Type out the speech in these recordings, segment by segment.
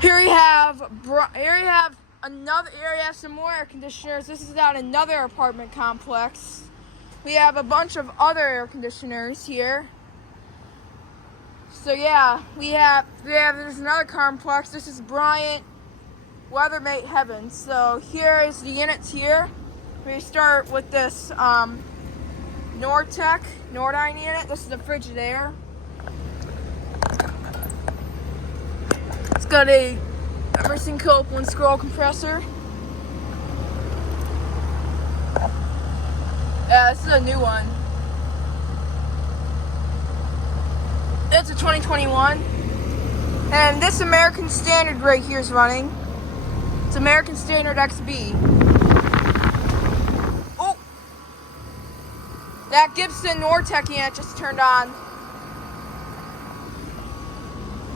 Here you have another. Here you have some more air conditioners. This is at another apartment complex. We have a bunch of other air conditioners here. So yeah, there's another complex. This is Bryant Weathermate Heaven. So here is the units here. We start with this Nortec Nordyne unit. This is the Frigidaire. It's got a Emerson Copeland scroll compressor. Yeah, this is a new one. It's a 2021. And this American Standard right here is running. It's American Standard XB. Oh! That Gibson Nortec unit just turned on.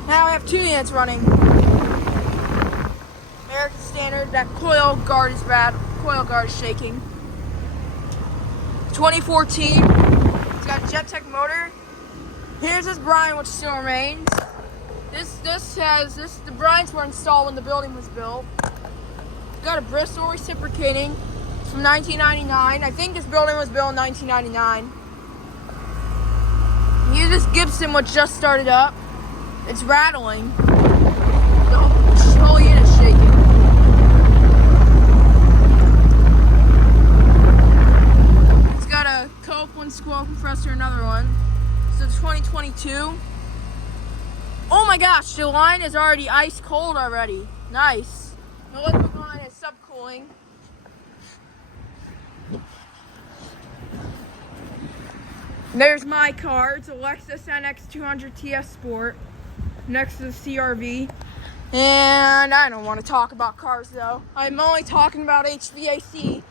Now I have two units running. American Standard, that coil guard is bad. Coil guard is shaking. 2014. It's got a Jettech motor. Here's this Bryant, which still remains. The Bryants were installed when the building was built. It's got a Bristol reciprocating. It's from 1999. I think this building was built in 1999. Here's this Gibson, which just started up. It's rattling. The whole unit's shaking. It's got a Copeland scroll compressor, another one. So 2022. Oh my gosh, the line is already ice cold already. Nice. The electric line is subcooling. There's my car. It's a Lexus NX 200 TS Sport. Next to the CRV. And I don't want to talk about cars though. I'm only talking about HVAC.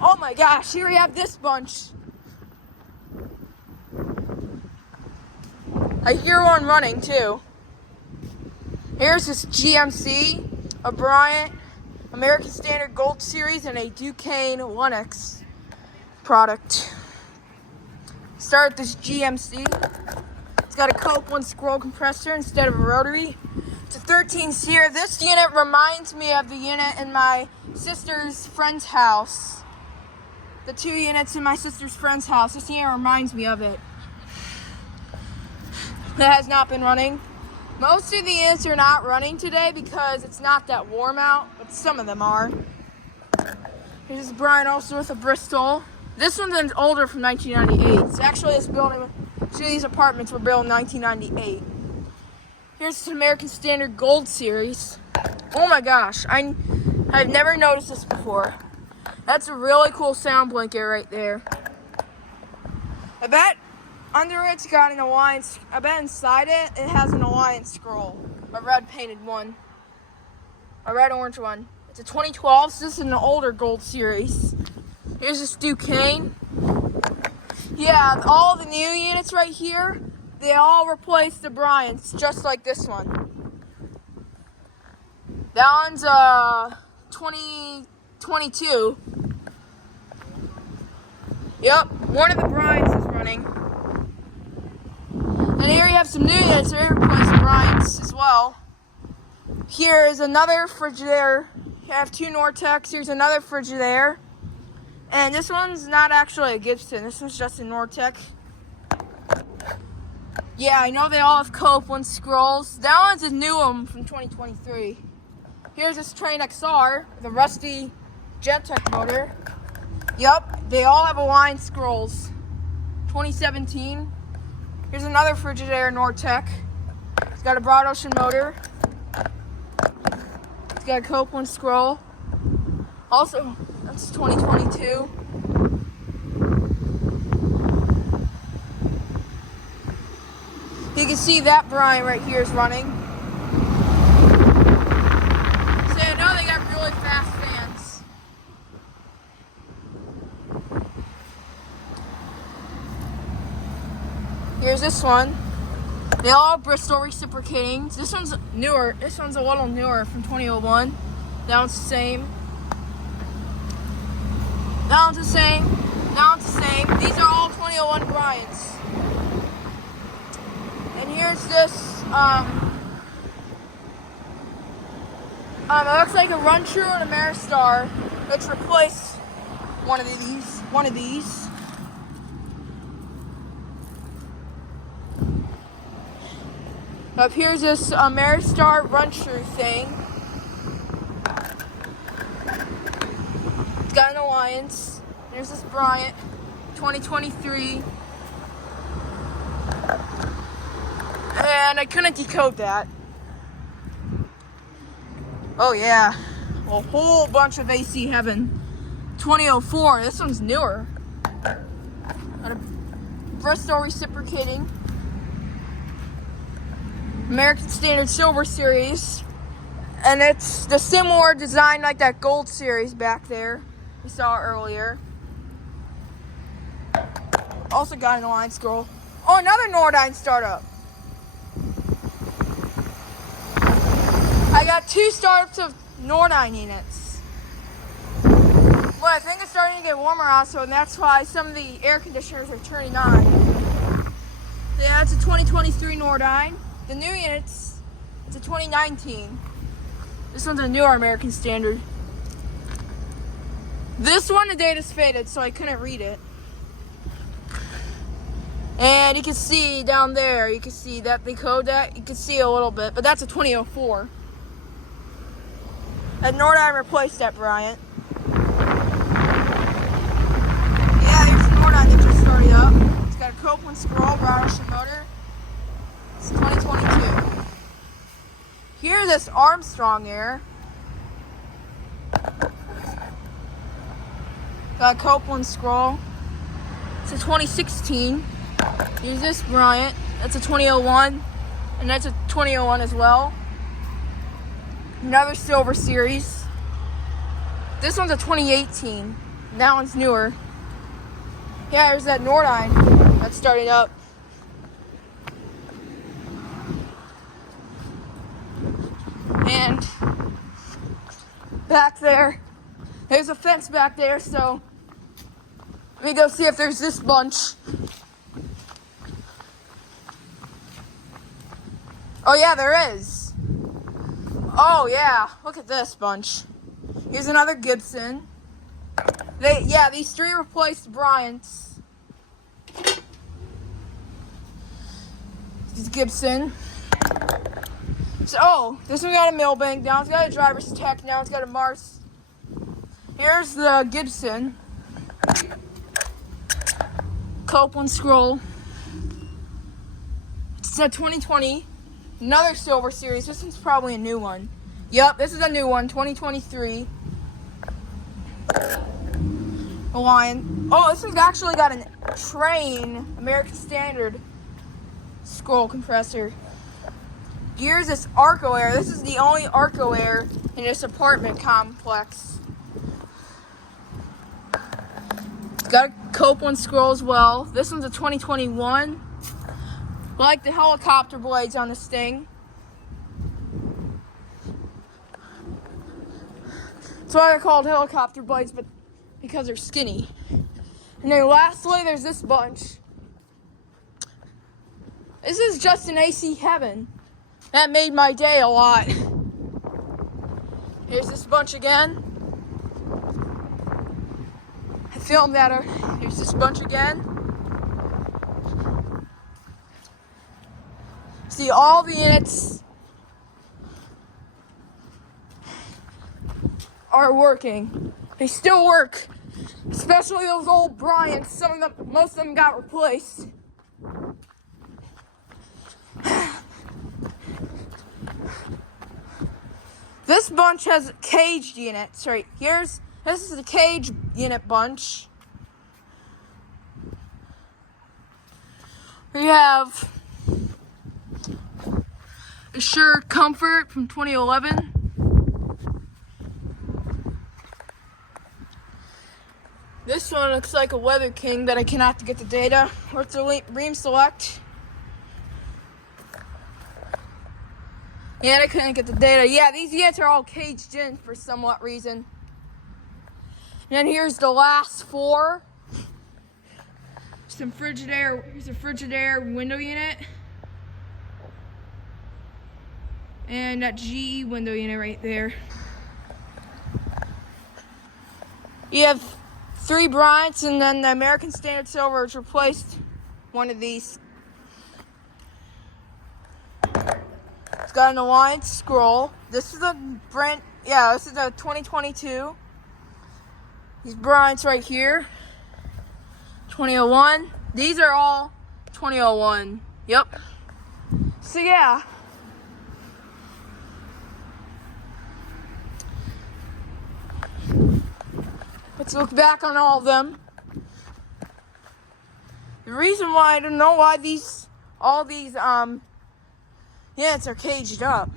Oh my gosh, here we have this bunch. I hear one running too. Here's this GMC, a Bryant, American Standard Gold Series, and a Duquesne 1X product. Start this GMC. It's got a Copeland scroll compressor instead of a rotary. It's a 13 SEER. This unit reminds me of the unit in my sister's friend's house. The two units in my sister's friend's house. This unit reminds me of it. That has not been running. Most of the units are not running today because it's not that warm out, but some of them are. Here's Brian also with a Bristol. This one's older, from 1998. It's actually these apartments were built in 1998. Here's the American Standard Gold Series. Oh my gosh, I've never noticed this before. That's a really cool sound blanket right there. I bet under it's got an Alliance. I bet inside it has an Alliance scroll, a red painted one, a red orange one. It's a 2012, so this is an older Gold Series. Here's this Duquesne. Yeah, all the new units right here, they all replaced the Bryants, just like this one. That one's 2022. Yep, one of the Bryants is running. And here you have some new units that replace the Bryants as well. Here is another Frigidaire. You have two Nortecs. Here's another Frigidaire. And this one's not actually a Gibson. This one's just a Nortec. Yeah, I know they all have Copeland scrolls. That one's a new one from 2023. Here's this Train XR, the rusty Jettech motor. Yep, they all have Alliance scrolls. 2017. Here's another Frigidaire Nortec. It's got a Broad Ocean motor. It's got a Copeland scroll. Also, that's 2022. You can see that Bryant right here is running. So I know they got really fast fans. Here's this one. They all have Bristol reciprocating. This one's newer. This one's a little newer, from 2001. That one's the same. That one's the same. That one's the same. These are all 2001 Bryants. here's this, it looks like a Run True and a Ameristar. Let's replace one of these. Up here's this Ameristar Run True thing. It's got an Alliance. There's this Bryant, 2023. And I couldn't decode that. Oh yeah, a whole bunch of AC Heaven. 2004, this one's newer. Got a Bristol reciprocating. American Standard Silver Series. And it's the similar design like that Gold Series back there. We saw earlier. Also got an Alliance scroll. Oh, another Nordyne startup. I got 2 startups of Nordyne units. Well, I think it's starting to get warmer also, and that's why some of the air conditioners are turning on. Yeah, it's a 2023 Nordyne. The new units, it's a 2019. This one's a newer American Standard. This one, the data's faded, so I couldn't read it. And you can see down there, you can see that they code that. You can see a little bit, but that's a 2004. And Nordyne replaced that Bryant. Yeah, here's the Nordyne that just started up. It's got a Copeland scroll, brownish motor. It's 2022. Here's this Armstrong Air. Got a Copeland scroll. It's a 2016. Here's this Bryant. That's a 2001. And that's a 2001 as well. Another Silver Series. This one's a 2018. That one's newer. Yeah, there's that Nordyne that's starting up. And back there's a fence back there, so let me go see if there's this bunch. Oh yeah, there is. Oh yeah, look at this bunch. Here's another Gibson. These 3 replaced Bryants. This is Gibson. So, this one got a Milbank, now it's got a driver's tech, now it's got a Mars. Here's the Gibson. Copeland scroll. It's a 2020. Another Silver Series. This one's probably a new one. Yep, this is a new one, 2023. Hawaiian. Oh, this one's actually got a Train American Standard scroll compressor. Here's this Arco Air. This is the only Arco Air in this apartment complex. It's got a Copeland scroll as well. This one's a 2021. I like the helicopter blades on this thing. That's why they're called helicopter blades, but because they're skinny. And then lastly, there's this bunch. This is just an AC Heaven. That made my day a lot. Here's this bunch again. I filmed that. Here's this bunch again. See, all the units are working. They still work, especially those old Bryants. Most of them got replaced. This bunch has caged units. Right, this is the cage unit bunch. We have Assure Comfort from 2011. This one looks like a Weather King that I cannot get the data. Or it's a Ream Select. Yeah, I couldn't get the data. Yeah, these units are all caged in for somewhat reason. And then here's the last 4. Here's a Frigidaire window unit. And that GE window unit right there. You have 3 Bryants, and then the American Standard Silver has replaced one of these. It's got an Alliance scroll. This is a Brent, this is a 2022. These Bryants right here, 2001. These are all 2001. Yep. So yeah. Let's look back on all of them. The reason why I don't know why all these units are caged up.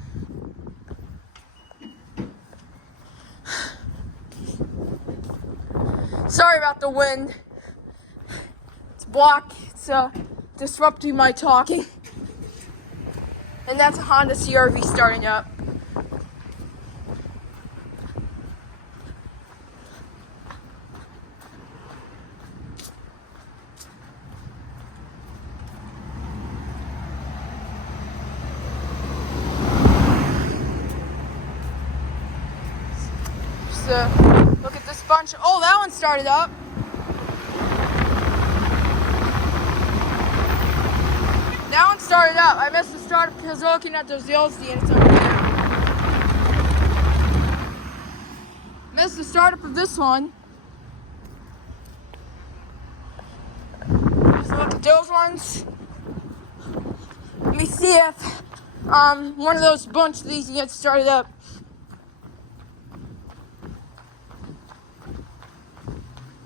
Sorry about the wind. It's disrupting my talking. And that's a Honda CR-V starting up. Look at this bunch. Oh, that one started up. That one started up. I missed the startup because we're looking at those yellow units over there. Missed the startup of this one. Just look at those ones. Let me see if one of those bunch of these units started up.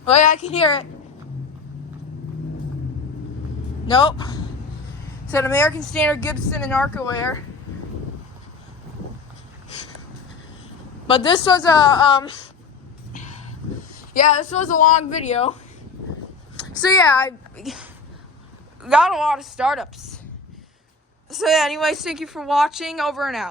Oh yeah, I can hear it. Nope. It's an American Standard, Gibson, and Arcaware. But this was this was a long video. So yeah, I got a lot of startups. So yeah, anyways, thank you for watching. Over and out.